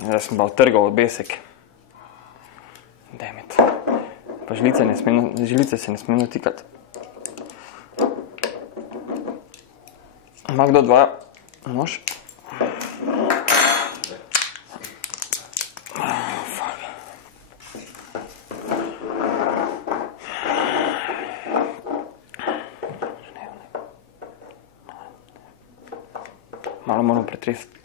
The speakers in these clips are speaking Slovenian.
Zdaj sem pa utrgal obesek. Dammit. Pa žlice se ne sme natikati. Ima kdo dva nož? Malo moram pretresti.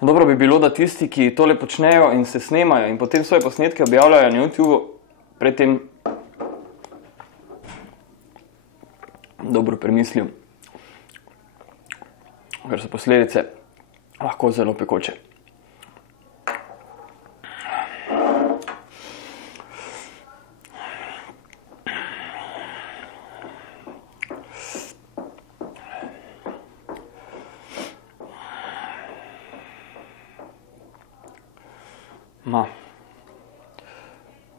Dobro bi bilo, da tisti, ki tole počnejo in se snemajo in potem svoje posnetke objavljajo na YouTubeu, predtem dobro premislijo, ker so posledice lahko zelo pekoče.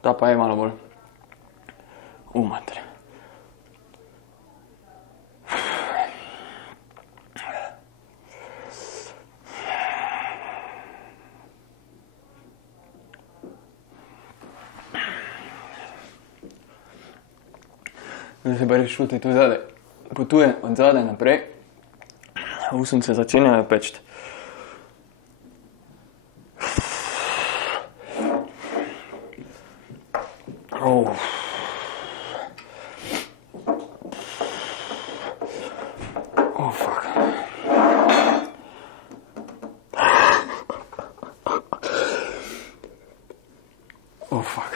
Ta pa je malo bolj mater. Zdaj se pa res čuti tu zadaj. Potuje od zadaj naprej. Usence začenjajo peči. Fuck. Fuck.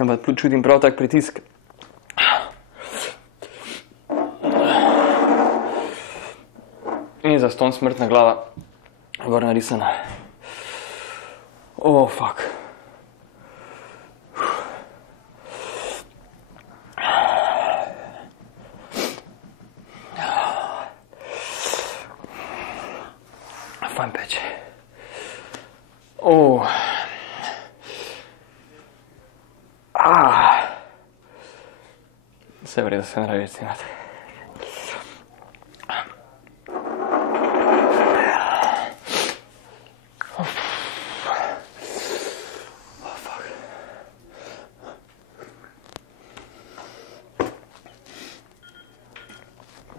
Ampak čutim prav tak pritisk. In zastonj smrtna glava. Gor narisana. Fuck. Fajn peče. Vse v redu, se ne rabi cimati. Fuck.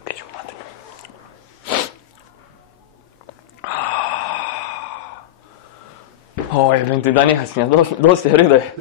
Piču mater. Jebem ti da nehaj snijati, dosti je vrede.